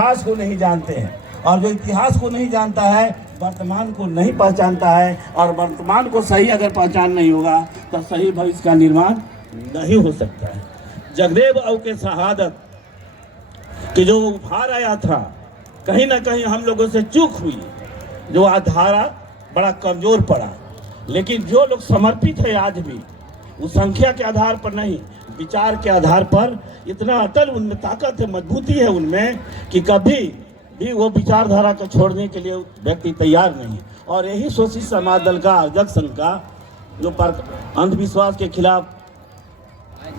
इतिहास को नहीं जानते हैं, और जो इतिहास को नहीं जानता है वर्तमान को नहीं पहचानता है, और वर्तमान को सही अगर पहचान नहीं होगा तो सही भविष्य का निर्माण नहीं हो सकता है। जगदेव बाबू के शहादत कि जो उपहार आया था, कहीं ना कहीं हम लोगों से चूक हुई, जो आधारा बड़ा कमजोर पड़ा, लेकिन जो लोग समर्पित है आज भी, उस संख्या के आधार पर नहीं, विचार के आधार पर इतना अटल उनमें ताकत है, मजबूती है उनमें कि कभी भी वो विचारधारा को छोड़ने के लिए व्यक्ति तैयार नहीं। और यही शोषित समाज दल का, अध्यक्ष संघ का, जो अंधविश्वास के खिलाफ,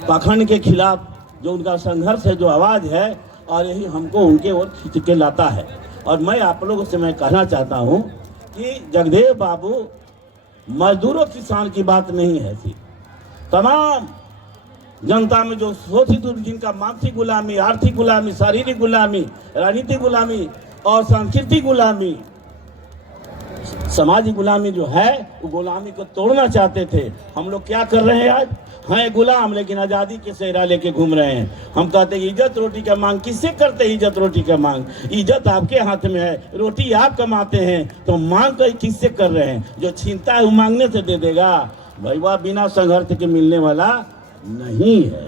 पाखंड के खिलाफ जो उनका संघर्ष है, जो आवाज़ है, और यही हमको उनके ओर खींच के लाता है। और मैं आप लोगों से मैं कहना चाहता हूँ कि जगदेव बाबू मजदूरों किसान की बात नहीं है थी, तमाम जनता में जो शोषित, जिनका मानसिक गुलामी, आर्थिक गुलामी, शारीरिक गुलामी, राजनीतिक गुलामी और सांस्कृतिक गुलामी, समाजी गुलामी जो है, वो गुलामी को तोड़ना चाहते थे। हम लोग क्या कर रहे हैं आज? हैं गुलाम, लेकिन आज़ादी के सेहरा लेके घूम रहे हैं। हम कहते हैं इज्जत रोटी का मांग। किससे करते हैं इज्जत रोटी का मांग? इज्जत आपके हाथ में है, रोटी आप कमाते हैं, तो मांग कर किससे कर रहे हैं? जो छीनता है वो मांगने से दे देगा भाई, वह बिना संघर्ष के मिलने वाला नहीं है।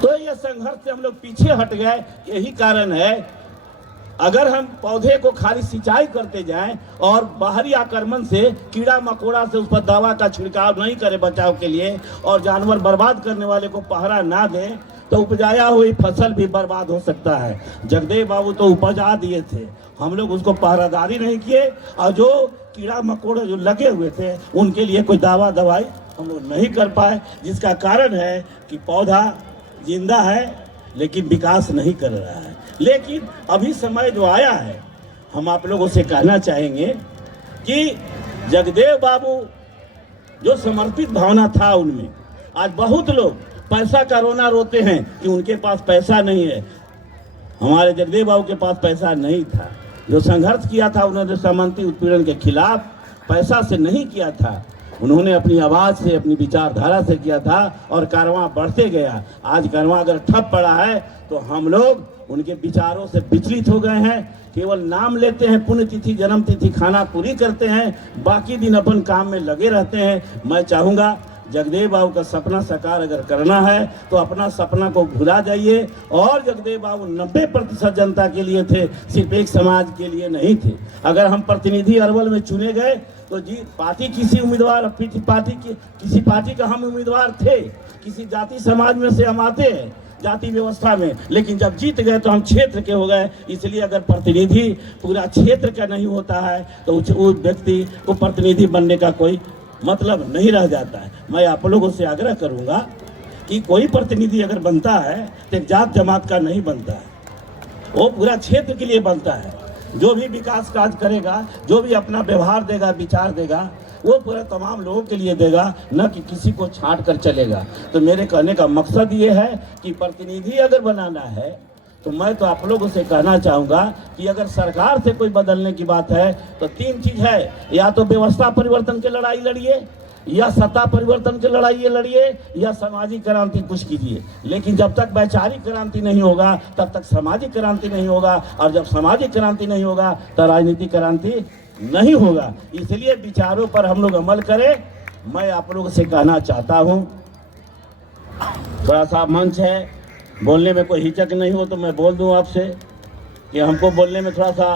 तो ये संघर्ष से हम लोग पीछे हट गए। यही कारण है, अगर हम पौधे को खाली सिंचाई करते जाएं और बाहरी आक्रमण से, कीड़ा मकोड़ा से उस पर दवा का छिड़काव नहीं करें बचाव के लिए, और जानवर बर्बाद करने वाले को पहरा ना दें, तो उपजाया हुई फसल भी बर्बाद हो सकता है। जगदेव बाबू तो उपजा दिए थे, हम लोग उसको पहरादारी नहीं किए, और जो कीड़ा मकोड़े जो लगे हुए थे उनके लिए कोई दवाई हम लोग नहीं कर पाए, जिसका कारण है कि पौधा जिंदा है लेकिन विकास नहीं कर रहा है। लेकिन अभी समय जो आया है, हम आप लोगों से कहना चाहेंगे कि जगदेव बाबू जो समर्पित भावना था उनमें, आज बहुत लोग पैसा का रोना रोते हैं कि उनके पास पैसा नहीं है। हमारे जगदेव बाबू के पास पैसा नहीं था। जो संघर्ष किया था उन्होंने सामंती उत्पीड़न के खिलाफ पैसा से नहीं किया था, उन्होंने अपनी आवाज़ से, अपनी विचारधारा से किया था, और कारवां बढ़ते गया। आज कारवां अगर ठप पड़ा है तो हम लोग उनके विचारों से विचलित हो गए हैं। केवल नाम लेते हैं, पुण्यतिथि, जन्मतिथि, खाना पूरी करते हैं, बाकी दिन अपन काम में लगे रहते हैं। मैं चाहूँगा जगदेव बाबू का सपना साकार अगर करना है तो अपना सपना को भुला जाइए। और जगदेव बाबू 90% जनता के लिए थे, सिर्फ एक समाज के लिए नहीं थे। अगर हम प्रतिनिधि अरवल में चुने गए तो जी पार्टी किसी उम्मीदवार, किसी पार्टी का हम उम्मीदवार थे, किसी जाति समाज में से हम आते हैं, जाति व्यवस्था में, लेकिन जब जीत गए तो हम क्षेत्र के हो गए। इसलिए अगर प्रतिनिधि पूरा क्षेत्र का नहीं होता है तो उस व्यक्ति को प्रतिनिधि बनने का कोई मतलब नहीं रह जाता है। मैं आप लोगों से आग्रह करूंगा कि कोई प्रतिनिधि अगर बनता है तो जात जमात का नहीं बनता है, वो पूरा क्षेत्र के लिए बनता है। जो भी विकास कार्य करेगा, जो भी अपना व्यवहार देगा, विचार देगा, वो पूरा तमाम लोगों के लिए देगा, न कि किसी को छांट कर चलेगा। तो मेरे कहने का मकसद ये है कि प्रतिनिधि अगर बनाना है तो मैं तो आप लोगों से कहना चाहूँगा कि अगर सरकार से कोई बदलने की बात है तो 3 चीज़ है, या तो व्यवस्था परिवर्तन की लड़ाई लड़िए, या सत्ता परिवर्तन की लड़ाई लड़िए, या सामाजिक क्रांति कुछ कीजिए। लेकिन जब तक वैचारिक क्रांति नहीं होगा तब तक सामाजिक क्रांति नहीं होगा, और जब सामाजिक क्रांति नहीं होगा तो राजनीतिक क्रांति नहीं होगा। इसलिए विचारों पर हम लोग अमल करें। मैं आप लोगों से कहना चाहता हूँ, थोड़ा सा मंच है, बोलने में कोई हिचक नहीं हो तो मैं बोल दूं आपसे कि हमको बोलने में थोड़ा सा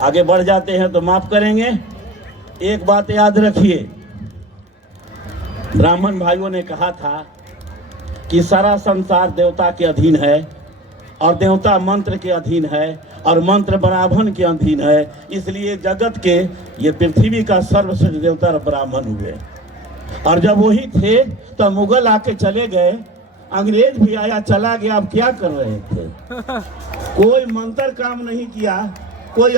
आगे बढ़ जाते हैं तो माफ़ करेंगे। एक बात याद रखिए, ब्राह्मण भाइयों ने कहा था कि सारा संसार देवता के अधीन है, और देवता मंत्र के अधीन है, और मंत्र ब्राह्मण के अधीन है। इसलिए जगत के ये पृथ्वी का सर्वश्रेष्ठ देवता ब्राह्मण हुए। और जब वही थे तो मुगल आके चले गए, अंग्रेज भी आया चला गया, अब क्या कर रहे थे? कोई मंत्र काम नहीं किया, कोई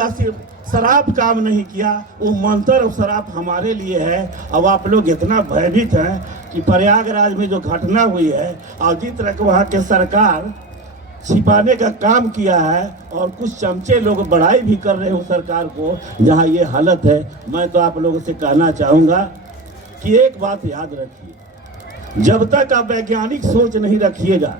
शराब काम नहीं किया। वो मंत्र और शराब हमारे लिए है। अब आप लोग इतना भयभीत हैं कि प्रयागराज में जो घटना हुई है, और जिस तरह के वहाँ के सरकार छिपाने का काम किया है, और कुछ चमचे लोग बड़ाई भी कर रहे हो सरकार को, जहाँ ये हालत है। मैं तो आप लोगों से कहना चाहूँगा कि एक बात याद रखिए, जब तक आप वैज्ञानिक सोच नहीं रखिएगा,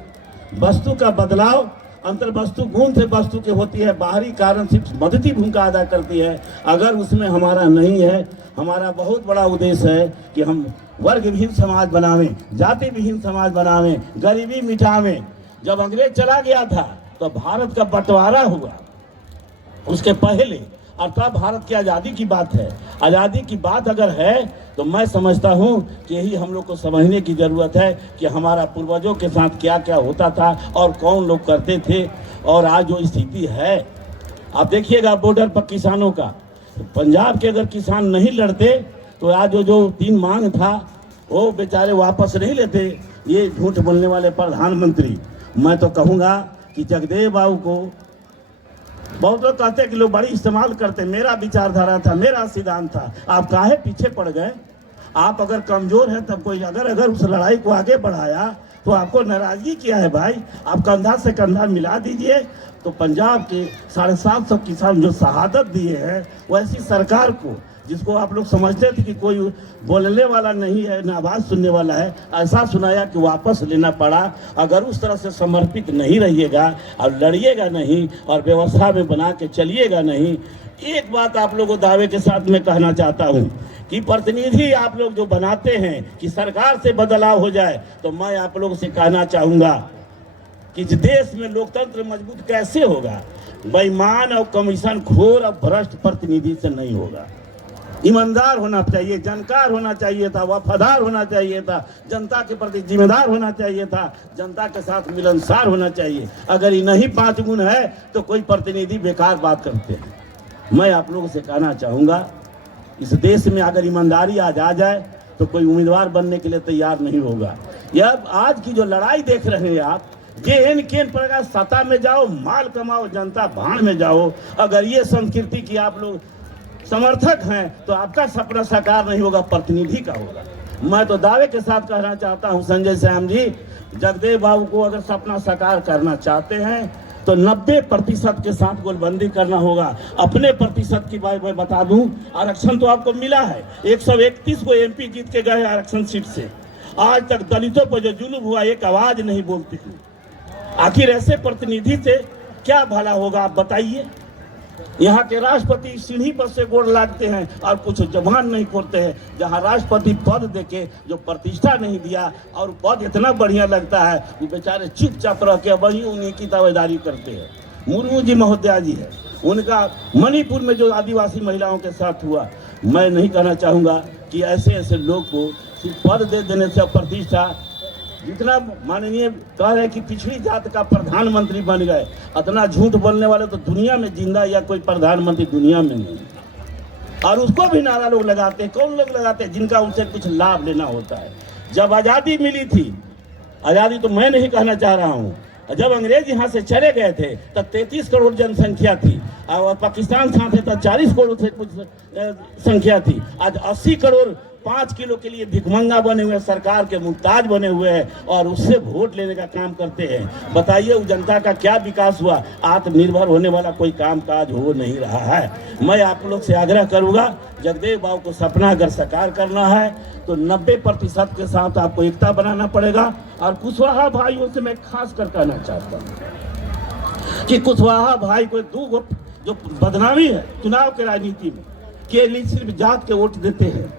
वस्तु का बदलाव अंतर वस्तु गुण से वस्तु की होती है, बाहरी कारण सिर्फ मददी भूमिका अदा करती है। अगर उसमें हमारा नहीं है, हमारा बहुत बड़ा उद्देश्य है कि हम वर्ग विहीन समाज बनावें, जाति विहीन समाज बनावें, गरीबी मिटावें। जब अंग्रेज चला गया था तो भारत का बंटवारा हुआ, उसके पहले, और तब भारत की आज़ादी की बात है। आज़ादी की बात अगर है तो मैं समझता हूँ कि यही हम लोग को समझने की ज़रूरत है कि हमारा पूर्वजों के साथ क्या क्या होता था और कौन लोग करते थे। और आज जो स्थिति है, आप देखिएगा बॉर्डर पर किसानों का, पंजाब के अगर किसान नहीं लड़ते तो आज जो 3 मांग था वो बेचारे वापस नहीं लेते। ये झूठ बोलने वाले प्रधानमंत्री, मैं तो कहूँगा कि जगदेव बाबू को, बहुत लोग कहते हैं कि लोग बड़ी इस्तेमाल करते, मेरा विचारधारा था, मेरा सिद्धांत था, आप काहे पीछे पड़ गए? आप अगर कमजोर हैं तब कोई अगर उस लड़ाई को आगे बढ़ाया तो आपको नाराजगी क्या है भाई? आप कंधा से कंधा मिला दीजिए। तो पंजाब के 750 किसान जो शहादत दिए हैं, वैसी सरकार को, जिसको आप लोग समझते थे कि कोई बोलने वाला नहीं है, ना आवाज़ सुनने वाला है, ऐसा सुनाया कि वापस लेना पड़ा। अगर उस तरह से समर्पित नहीं रहिएगा और लड़िएगा नहीं और व्यवस्था में बना के चलिएगा नहीं। एक बात आप लोगों को दावे के साथ मैं कहना चाहता हूँ कि प्रतिनिधि आप लोग जो बनाते हैं कि सरकार से बदलाव हो जाए, तो मैं आप लोगों से कहना चाहूँगा कि इस देश में लोकतंत्र मजबूत कैसे होगा? बेईमान और कमीशन खोर और भ्रष्ट प्रतिनिधि से नहीं होगा। ईमानदार होना चाहिए, जानकार होना चाहिए था, वफादार होना चाहिए था, जनता के प्रति जिम्मेदार होना चाहिए था, जनता के साथ मिलनसार होना चाहिए। अगर ये नहीं 5 गुण है तो कोई प्रतिनिधि बेकार बात करते हैं। मैं आप लोगों से कहना चाहूँगा, इस देश में अगर ईमानदारी आज आ जाए तो कोई उम्मीदवार बनने के लिए तैयार नहीं होगा। यह आज की जो लड़ाई देख रहे हैं आप, केन केन प्रकार सत्ता में जाओ, माल कमाओ, जनता भाड़ में जाओ। अगर ये संस्कृति की आप लोग समर्थक हैं तो आपका सपना साकार नहीं होगा, प्रतिनिधि का होगा। मैं तो दावे के साथ कहना चाहता हूं संजय श्याम जी, जगदेव बाबू को अगर सपना साकार करना चाहते हैं तो 90% के साथ गोलबंदी करना होगा। अपने प्रतिशत की बात मैं बता दूं, आरक्षण तो आपको मिला है, 131 को एमपी जीत के गए आरक्षण सीट से। आज तक दलितों पर जो जुल्म हुआ, एक आवाज नहीं बोलती थी। आखिर ऐसे प्रतिनिधि से क्या भला होगा, आप बताइए? यहाँ के राष्ट्रपति सीढ़ी पर से गोड़ लागते हैं और कुछ जबान नहीं खोलते हैं। जहाँ राष्ट्रपति पद देके जो प्रतिष्ठा नहीं दिया और पद इतना बढ़िया लगता है, वो बेचारे चुपचाप रह के वही उन्हीं की दावेदारी करते हैं। मुर्मू जी महोदया जी है, उनका मणिपुर में जो आदिवासी महिलाओं के साथ हुआ, मैं नहीं कहना चाहूँगा कि ऐसे ऐसे लोग को सिर्फ पद दे देने से प्रतिष्ठा, जितना माननीय कह रहे कि पिछड़ी जात का प्रधानमंत्री बन गए, इतना झूठ बोलने वाले तो दुनिया में जिंदा या कोई प्रधानमंत्री दुनिया में नहीं। और उसको भी नारा लोग लगाते हैं। कौन लोग लगाते हैं? जिनका उनसे कुछ लाभ लेना होता है। जब आज़ादी मिली थी, आज़ादी तो मैं नहीं कहना चाह रहा हूँ, जब अंग्रेज यहाँ से चले गए थे तब 33 करोड़ जनसंख्या थी और पाकिस्तान साथ है तब 40 करोड़ से कुछ संख्या थी। आज 80 करोड़ 5 किलो के लिए भिखमंगा बने हुए, सरकार के मुहताज बने हुए हैं और उससे वोट लेने का काम करते हैं। बताइए उस जनता का क्या विकास हुआ? आत्मनिर्भर होने वाला कोई काम काज हो नहीं रहा है। मैं आप लोग से आग्रह करूंगा, जगदेव बाबू को सपना अगर साकार करना है तो 90% के साथ आपको एकता बनाना पड़ेगा। और कुशवाहा भाइयों से मैं खास कर कहना चाहता हूँ कि कुशवाहा भाई को 2 जो बदनामी है चुनाव के राजनीति में के लिए सिर्फ जात के वोट देते हैं,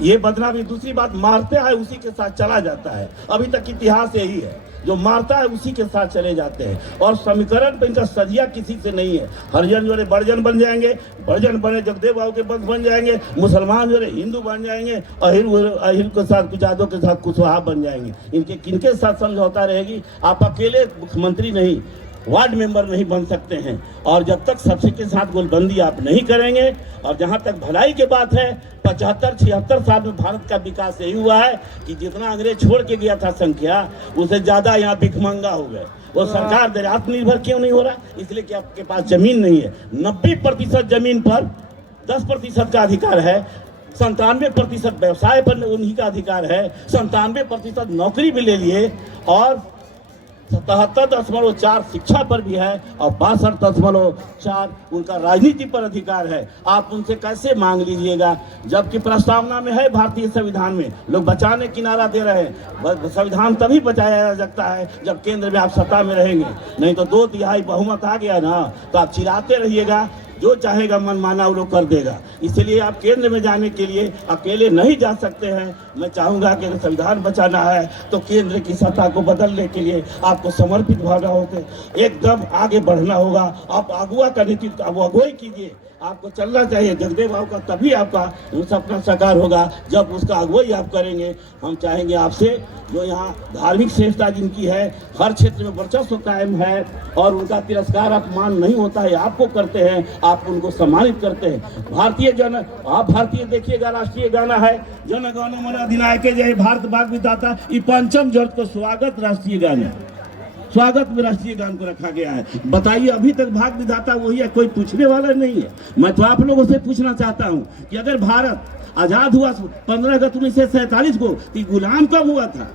ये बदनामी। दूसरी बात, मारते हैं उसी के साथ चला जाता है। अभी तक इतिहास यही है, जो मारता है उसी के साथ चले जाते हैं। और समीकरण पे इनका सजिया किसी से नहीं है। हरिजन जो है बड़जन बन जाएंगे, बड़जन बने जगदेव बाबू के बंद बन जाएंगे, मुसलमान जो है हिंदू बन जाएंगे, अहिर के साथ कुचादों के साथ कुशवाहा बन जाएंगे। इनके किनके साथ समझौता रहेगी? आप अकेले मुख्यमंत्री नहीं, वार्ड मेंबर नहीं बन सकते हैं। और जब तक सबसे के साथ गोलबंदी आप नहीं करेंगे, और जहां तक भलाई की बात है, 75-76 साल में भारत का विकास यही हुआ है कि जितना अंग्रेज छोड़ के गया था संख्या, उससे ज्यादा यहाँ भिखमंगा हो गए। वो सरकार दे आत्मनिर्भर क्यों नहीं हो रहा? इसलिए कि आपके पास जमीन नहीं है। 90% जमीन पर 10% का अधिकार है, 97% व्यवसाय पर उन्हीं का अधिकार है, 97% नौकरी भी ले लिए और 77.4 शिक्षा पर भी है और 62.4 उनका राजनीति पर अधिकार है। आप उनसे कैसे मांग लीजिएगा, जबकि प्रस्तावना में है भारतीय संविधान में लोग बचाने की नारा दे रहे हैं। संविधान तभी बचाया जा सकता है जब केंद्र में आप सत्ता में रहेंगे, नहीं तो 2/3 बहुमत आ गया ना तो आप चिराते रहिएगा, जो चाहेगा मनमाना वो लोग कर देगा। इसलिए आप केंद्र में जाने के लिए अकेले नहीं जा सकते हैं। मैं चाहूँगा कि अगर संविधान बचाना है तो केंद्र की सत्ता को बदलने के लिए आपको समर्पित भावना होकर एकदम आगे बढ़ना होगा। आप अगुआ का नेतृत्व आप अगुवाई कीजिए, आपको चलना चाहिए जगदेव बाबू का, तभी आपका सपना साकार होगा जब उसका अगुवाई आप करेंगे। हम चाहेंगे आपसे, जो यहाँ धार्मिक श्रेष्ठता जिनकी है, हर क्षेत्र में वर्चस्व कायम है और उनका तिरस्कार अपमान नहीं होता है, आपको करते हैं, आप उनको सम्मानित करते हैं। आप भारतीय देखिएगा, राष्ट्रीय गाना है जन गण मन अधिनायक जय भारत भाग विधाता, ये पंचम जड़ को स्वागत राष्ट्रीय गाना, स्वागत में राष्ट्रीय गान को रखा गया है। बताइए, अभी तक भाग विधाता वही है, कोई पूछने वाला नहीं है। मैं तो आप लोगों से पूछना चाहता हूं कि अगर भारत आजाद हुआ 15 अगस्त 1947 को, तो गुलाम कब हुआ था?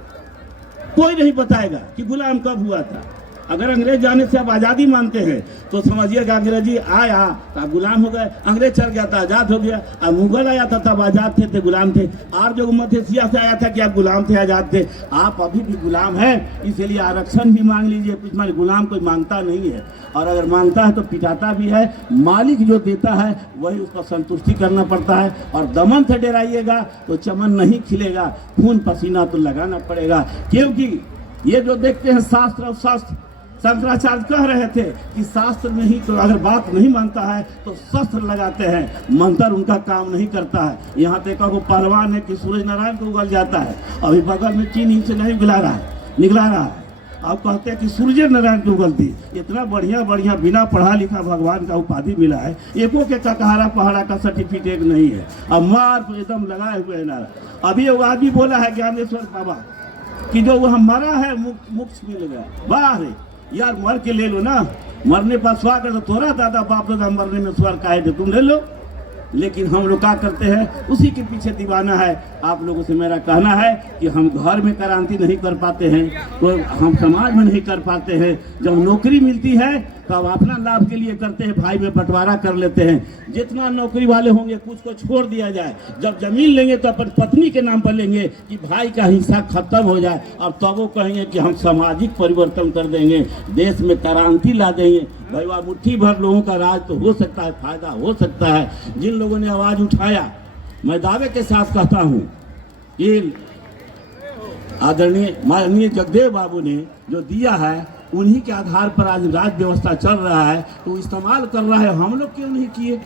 कोई नहीं बताएगा कि गुलाम कब हुआ था। अगर अंग्रेज जाने से आप आज़ादी मानते हैं तो समझिएगा अंग्रेजी आया तो आप गुलाम हो गए, अंग्रेज चल गया था आज़ाद हो गया, अब मुगल आया था तब आज़ाद थे गुलाम थे, और जो मध्य एशिया से आया था कि आप गुलाम थे आज़ाद थे, आप अभी भी गुलाम हैं। इसलिए आरक्षण भी मांग लीजिए, कुछ मान गुलाम कोई मांगता नहीं है, और अगर मांगता है तो पिटाता भी है। मालिक जो देता है वही उसका संतुष्टि करना पड़ता है, और दमन से डराइएगा तो चमन नहीं खिलेगा, खून पसीना तो लगाना पड़ेगा। क्योंकि ये जो देखते हैं शास्त्र और शास्त्र, शंकराचार्य कह रहे थे कि शास्त्र में ही तो अगर बात नहीं मानता है तो शस्त्र लगाते हैं, मंत्र उनका काम नहीं करता है। यहाँ पे कहो पहलवान है कि सूरज नारायण को उगल जाता है, अभी बगल में चीन इनसे नहीं निकला रहा है। आप कहते हैं कि सूर्य नारायण की उगलती, इतना बढ़िया बिना पढ़ा लिखा भगवान का उपाधि मिला है, एको के ककहारा पहाड़ा का सर्टिफिकेट नहीं है। अब मार तो एकदम लगाए हुए नारा। अभी वो आदमी बोला है ज्ञानेश्वर बाबा कि जो वह मरा है मुक्त मिल गया। वाह रे यार, मर के ले लो ना, मरने पर स्वर्ग है तो थोड़ा दादा बाप दादा मरने में स्वर्ग आए थे, तुम ले लो। लेकिन हम लोग क्या करते हैं, उसी के पीछे दीवाना है। आप लोगों से मेरा कहना है कि हम घर में क्रांति नहीं कर पाते हैं, तो हम समाज में नहीं कर पाते हैं। जब नौकरी मिलती है तो अब अपना लाभ के लिए करते हैं, भाई में बंटवारा कर लेते हैं। जितना नौकरी वाले होंगे कुछ को छोड़ दिया जाए, जब जमीन लेंगे तो अपन पत्नी के नाम पर लेंगे कि भाई का हिस्सा खत्म हो जाए, और तब वो कहेंगे कि हम सामाजिक परिवर्तन कर देंगे, देश में क्रांति ला देंगे। भाई वह मुट्ठी भर लोगों का राज तो हो सकता है, फायदा हो सकता है। जिन लोगों ने आवाज उठाया, मैं दावे के साथ कहता हूँ कि आदरणीय माननीय जगदेव बाबू ने जो दिया है, उन्हीं के आधार पर आज राज्य व्यवस्था चल रहा है, तो इस्तेमाल कर रहा है। हम लोग क्यों नहीं किए?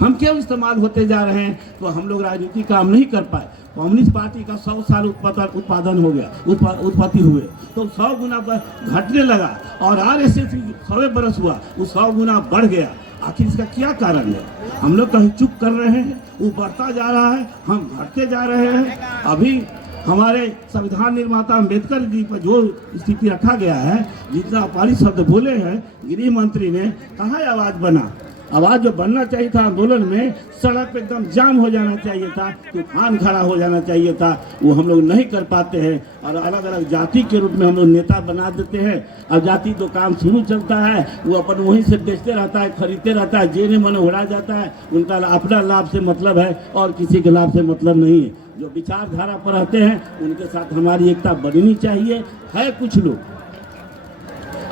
हम क्यों इस्तेमाल होते जा रहे हैं? तो हम लोग राजनीति काम नहीं कर पाए। कम्युनिस्ट पार्टी का 100 साल उत्पादन हो गया, उत्पत्ति हुए तो 100 गुना घटने लगा, और RSS 100 बरस हुआ, वो 100 गुना बढ़ गया। आखिर इसका क्या कारण है? हम लोग कहीं चुप कर रहे हैं, वो बढ़ता जा रहा है, हम घटते जा रहे हैं। अभी हमारे संविधान निर्माता अम्बेडकर जी पर जो स्थिति रखा गया है, जितना अपराधी शब्द बोले हैं गृह मंत्री ने, कहाँ आवाज बना? आवाज जो बनना चाहिए था आंदोलन में, सड़क पे एकदम जाम हो जाना चाहिए था, तूफान खड़ा हो जाना चाहिए था, वो हम लोग नहीं कर पाते हैं। और अलग अलग जाति के रूप में हम लोग नेता बना देते हैं, और जाति तो काम शुरू चलता है, वो अपन वहीं से बेचते रहता है, खरीदते रहता है, जेने मन उड़ा जाता है। उनका अपना लाभ से मतलब है और किसी के लाभ से मतलब नहीं है। जो विचारधारा पर रहते हैं उनके साथ हमारी एकता बननी चाहिए। है कुछ लोग,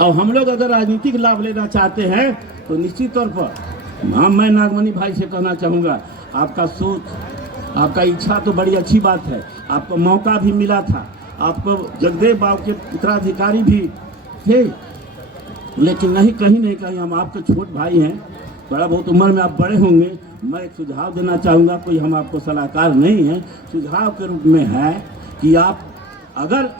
और हम लोग अगर राजनीतिक लाभ लेना चाहते हैं तो निश्चित तौर पर मैं नागमणि भाई से कहना चाहूँगा, आपका सोच, आपका इच्छा तो बड़ी अच्छी बात है। आपको मौका भी मिला था, आपको जगदेव बाबू के उत्तराधिकारी भी थे, लेकिन नहीं, कहीं हम आपके छोट भाई हैं, बड़ा बहुत उम्र में आप बड़े होंगे। मैं एक सुझाव देना चाहूँगा, कोई हम आपको सलाहकार नहीं है, सुझाव के रूप में है कि आप अगर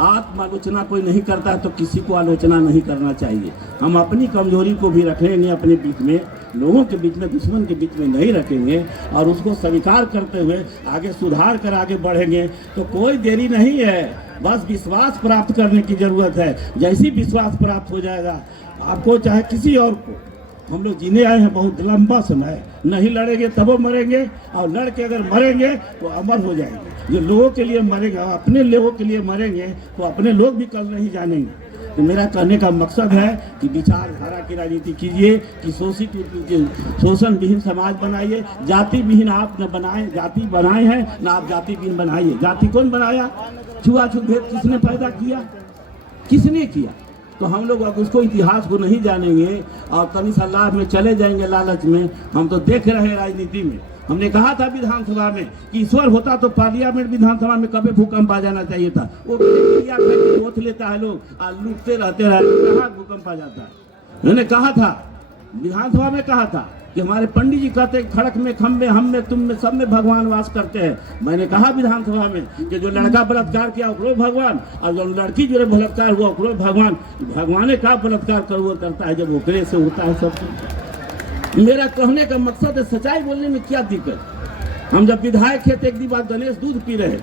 आत्मालोचना कोई नहीं करता है तो किसी को आलोचना नहीं करना चाहिए। हम अपनी कमजोरी को भी रखेंगे अपने बीच में, लोगों के बीच में, दुश्मन के बीच में नहीं रखेंगे, और उसको स्वीकार करते हुए आगे सुधार कर आगे बढ़ेंगे। तो कोई देरी नहीं है, बस विश्वास प्राप्त करने की जरूरत है। जैसी विश्वास प्राप्त हो जाएगा आपको, चाहे किसी और को, हम लोग जीने आए हैं बहुत लंबा समय, नहीं लड़ेंगे तब वो मरेंगे, और लड़ के अगर मरेंगे तो अमर हो जाएंगे। जो लोगों के लिए मरेंगे, अपने लोगों के लिए मरेंगे तो अपने लोग भी कल नहीं जानेंगे। तो मेरा कहने का मकसद है कि विचारधारा की राजनीति कीजिए, कि शोषण विहीन समाज बनाइए। जाति विहीन आप न बनाए, जाति बनाए हैं ना आप जाति विहीन बनाइए। जाति कौन बनाया? छुआछूत भेद किसने पैदा किया? किसने किया? तो हम लोग अब उसको इतिहास को नहीं जानेंगे और तनी सा लाभ में चले जाएंगे, लालच में। हम तो देख रहे हैं राजनीति में। हमने कहा था विधानसभा में कि ईश्वर होता तो पार्लियामेंट विधानसभा में कभी भूकंप आ जाना चाहिए था। वो ओथ लेता है लोग, लूटते रहते हैं, कहाँ भूकंप आ जाता है। मैंने कहा था विधानसभा में, कहा था कि हमारे पंडित जी कहते खड़क में, खम्बे, हम में, तुम में, सब में भगवान वास करते हैं। मैंने कहा विधानसभा में कि जो लड़का बलात्कार किया ओकरो भगवान, और जो लड़की जो बलात्कार हुआ ओकरो भगवान। भगवान का बलात्कार करता है जब ओकरे से होता है सब। मेरा कहने का मकसद है सच्चाई बोलने में क्या दिक्कत। हम जब विधायक थे तो एक दिन बाद गणेश दूध पी रहे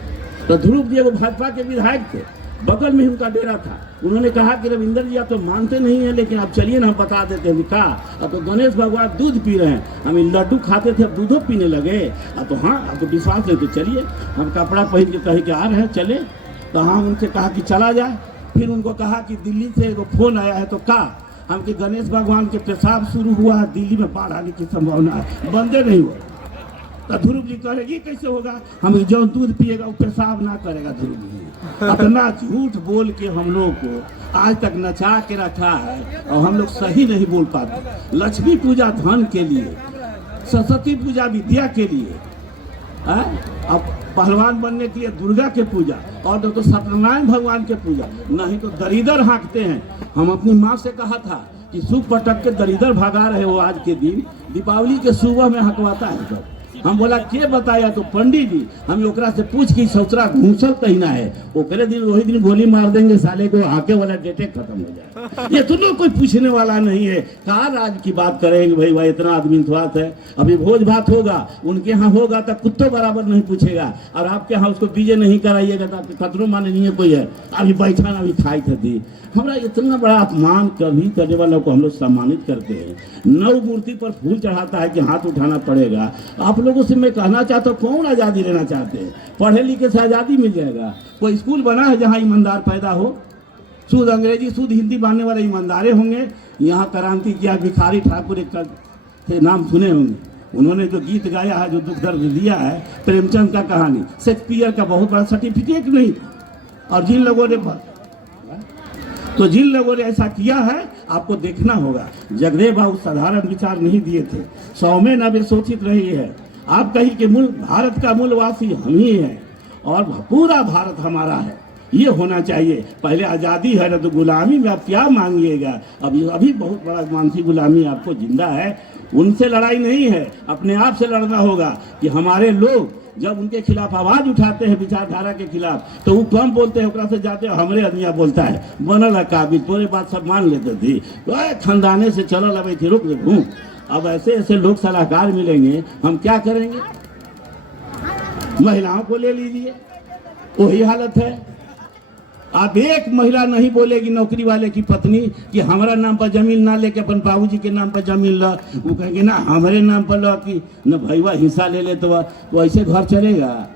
तो ध्रुव जी वो भाजपा के विधायक थे, बगल में उनका डेरा था। उन्होंने कहा कि रविंदर जी आप तो मानते नहीं हैं, लेकिन आप चलिए ना हम बता देते हैं। कहा अब तो गणेश भगवान दूध पी रहे हैं, हम लड्डू खाते थे अब दूधो पीने लगे। अब तो हाँ अब तो विश्वास नहीं, तो चलिए हम कपड़ा पहन के कहे कि आ रहे हैं चले। तो हाँ उनसे कहा कि चला जाए। फिर उनको कहा कि दिल्ली से एगो फोन आया है, तो कहा हम कि गणेश भगवान के पेशाब शुरू हुआ है, दिल्ली में बाढ़ आने की संभावना है, बंदे नहीं हुआ। तो ध्रुव जी कह रहे ये कैसे होगा, हम जो दूध पिएगा वो पेशाब ना करेगा। ध्रुव जी अपना झूठ बोल के हम लोग को आज तक नचा के रखा है और हम लोग सही नहीं बोल पाते। लक्ष्मी पूजा धन के लिए, सरस्वती पूजा विद्या के लिए, अब पहलवान बनने के लिए दुर्गा के पूजा, और तो सत्यनारायण भगवान के पूजा, नहीं तो दरिदर हाँकते हैं। हम अपनी माँ से कहा था कि सूप पटक के दरिदर भगा रहे हो आज के दिन, दीपावली के सुबह में हकवाता है सब। हम बोला के बताया, तो पंडित जी हम ओकरा से पूछ के सौचरा घूसल कहना है, ओकरे दिन वही दिन गोली मार देंगे साले को, आके वाला डेटे खत्म हो जाए। ये तो कोई पूछने वाला नहीं है। कहा राज की बात करेंगे भाई, भाई इतना आदमी थोड़ा है। अभी भोज भात होगा, उनके यहाँ होगा तो कुत्तों बराबर नहीं पूछेगा, और आपके यहाँ उसको बीजे नहीं कराइएगा तो आपके खतरों माने नहीं है कोई है। अभी बैठा ना, अभी खाई थी। हमारा इतना बड़ा अपमान कभी करने वालों को हम लोग सम्मानित करते हैं। नव मूर्ति पर फूल चढ़ाता है कि हाथ उठाना पड़ेगा। आप लोगों से मैं कहना चाहता हूँ, कौन आज़ादी लेना चाहते हैं? पढ़े लिखे से आज़ादी मिल जाएगा। कोई स्कूल बना है जहाँ ईमानदार पैदा हो, शुद्ध अंग्रेजी शुद्ध हिंदी जानने वाले ईमानदारे होंगे। यहाँ क्रांति किया भिखारी ठाकुर एक से नाम सुने होंगे, उन्होंने जो गीत गाया है, जो दुख दर्द दिया है, प्रेमचंद का कहानी, शेक्सपियर का बहुत बड़ा सर्टिफिकेट नहीं। और जिन लोगों ने ऐसा किया है आपको देखना होगा। जगदेव बाबू साधारण विचार नहीं दिए थे, 100 में न विशोचित रही है। आप कहीं के मूल भारत का मूलवासी हम ही हैं और पूरा भारत हमारा है, ये होना चाहिए। पहले आज़ादी है ना, तो गुलामी में आप क्या मांगिएगा? अभी बहुत बड़ा मानसिक गुलामी आपको जिंदा है। उनसे लड़ाई नहीं है, अपने आप से लड़ना होगा। कि हमारे लोग जब उनके खिलाफ आवाज उठाते हैं, विचारधारा के खिलाफ, तो वो कम बोलते हैं, ओकरा से जाते हैं हमरे आदमिया बोलता है बनल है काबिल, तोरे बात सब मान लेते थे, खानदाने से चलल अब थे रुक देखूँ। अब ऐसे ऐसे लोग सलाहकार मिलेंगे, हम क्या करेंगे? महिलाओं को ले लीजिए, वही हालत है। अब एक महिला नहीं बोलेगी नौकरी वाले की पत्नी कि हमारा नाम पर जमीन ना लेके अपन बाबूजी के नाम पर जमीन ला, वो कहेंगे ना हमारे नाम पर ला, कि न भैया हिस्सा ले ले, तो ऐसे घर चलेगा।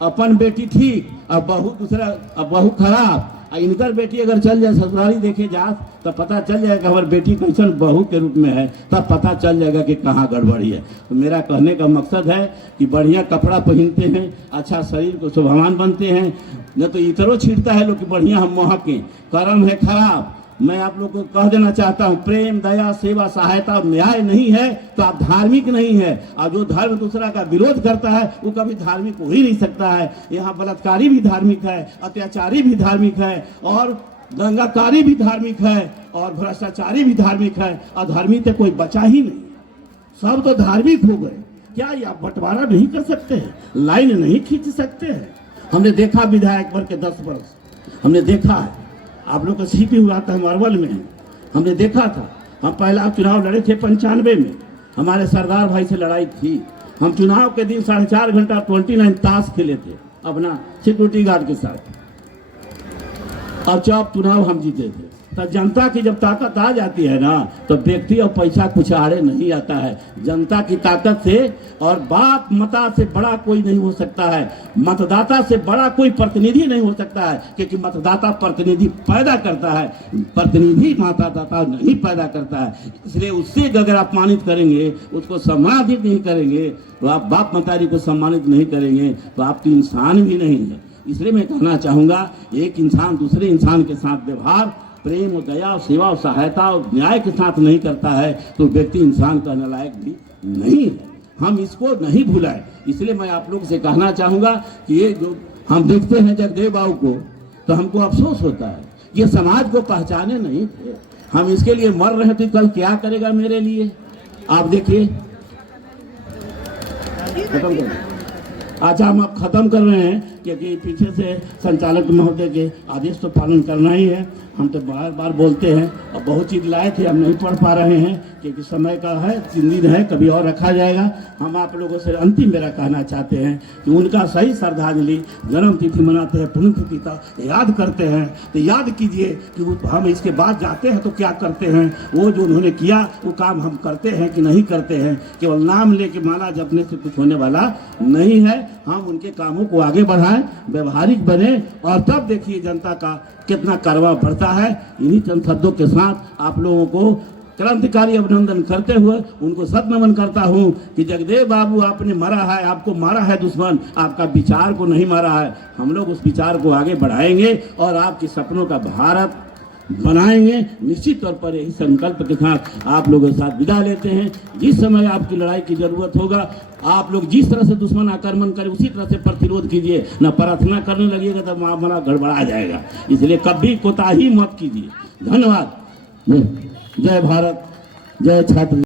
अपन बेटी ठीक, अब बहू दूसरा, अब बहू खराब, इनकर बेटी अगर चल जाए ससुराली देखे जा तो पता चल जाएगा हमारी बेटी कैसन बहू के रूप में है, तब पता चल जाएगा कि कहाँ गड़बड़ी है। तो मेरा कहने का मकसद है कि बढ़िया कपड़ा पहनते हैं, अच्छा शरीर को शोभावान बनते हैं, न तो इतरो छीटता है लोग कि बढ़िया हम महकें, कर्म है खराब। मैं आप लोग को कह देना चाहता हूँ, प्रेम दया सेवा सहायता न्याय नहीं है तो आप धार्मिक नहीं है। और जो धर्म दूसरा का विरोध करता है वो कभी धार्मिक हो ही नहीं सकता है। यहाँ बलात्कारी भी धार्मिक है, अत्याचारी भी धार्मिक है, और दंगाकारी भी धार्मिक है, और भ्रष्टाचारी भी धार्मिक है, और धर्मी तो कोई बचा ही नहीं, सब तो धार्मिक हो गए। क्या ये आप बंटवारा नहीं कर सकते हैं? लाइन नहीं खींच सकते हैं? हमने देखा विधायक वर्ग के 10 वर्ष हमने देखा है। आप लोग का सीपी हुआ था अरवल में, हमने देखा था। हम पहला चुनाव लड़े थे 95 में, हमारे सरदार भाई से लड़ाई थी। हम चुनाव के दिन 4.5 घंटा 29 ताश खेले थे अपना सिक्योरिटी गार्ड के साथ, और चौप चुनाव हम जीते थे। तो जनता की जब ताकत आ जाती है ना, तो व्यक्ति और पैसा कुछ आड़े नहीं आता है। जनता की ताकत से और बाप मता से बड़ा कोई नहीं हो सकता है, मतदाता से बड़ा कोई प्रतिनिधि नहीं हो सकता है, क्योंकि मतदाता प्रतिनिधि पैदा करता है, प्रतिनिधि मतदाता नहीं पैदा करता है। इसलिए उससे अगर अपमानित करेंगे, उसको सम्मानित नहीं करेंगे, तो आप बाप मतारी को सम्मानित नहीं करेंगे, तो आप तो इंसान भी नहीं है। इसलिए मैं कहना चाहूँगा, एक इंसान दूसरे इंसान के साथ व्यवहार प्रेम और दया और सेवा और सहायता और न्याय के साथ नहीं करता है, तो व्यक्ति इंसान कहने लायक भी नहीं है। हम इसको नहीं भूलाएं। इसलिए मैं आप लोग से कहना चाहूँगा कि ये जो हम देखते हैं जगदेव बाबू को, तो हमको अफसोस होता है, ये समाज को पहचाने नहीं थे। हम इसके लिए मर रहे थे, कल क्या करेगा मेरे लिए। आप देखिए, खत्म कर, अच्छा हम अब खत्म कर रहे हैं, क्योंकि पीछे से संचालक महोदय के आदेश तो पालन करना ही है। हम तो बार बार बोलते हैं, और बहुत चीज़ लाए थे, हम नहीं पढ़ पा रहे हैं क्योंकि समय का है, 3 दिन है, कभी और रखा जाएगा। हम आप लोगों से अंतिम मेरा कहना चाहते हैं कि उनका सही श्रद्धांजलि, जन्म तिथि मनाते हैं, पुण्यतिथि का याद करते हैं, तो याद कीजिए कि हम इसके बाद जाते हैं तो क्या करते हैं, वो जो उन्होंने किया वो काम हम करते हैं कि नहीं करते हैं। केवल नाम लेके माला जपने से कुछ होने वाला नहीं है। हम उनके कामों को आगे बढ़ाएं, व्यवहारिक बने, और तब देखिए जनता का कितना कारवा बढ़ता है। इन्हीं चंद शब्दों के साथ आप लोगों को क्रांतिकारी अभिनंदन करते हुए उनको सत नमन करता हूं कि जगदेव बाबू आपने मारा है, आपको मारा है दुश्मन, आपका विचार को नहीं मारा है। हम लोग उस विचार को आगे बढ़ाएंगे और आपके सपनों का भारत बनाएंगे। निश्चित तौर पर यही संकल्प के साथ आप लोगों के साथ विदा लेते हैं। जिस समय आपकी लड़ाई की जरूरत होगा, आप लोग जिस तरह से दुश्मन आक्रमण करे उसी तरह से प्रतिरोध कीजिए। न प्रार्थना करने लगिएगा तो मामला गड़बड़ा जाएगा। इसलिए कभी कोताही मत कीजिए। धन्यवाद। जय भारत, जय छात्र।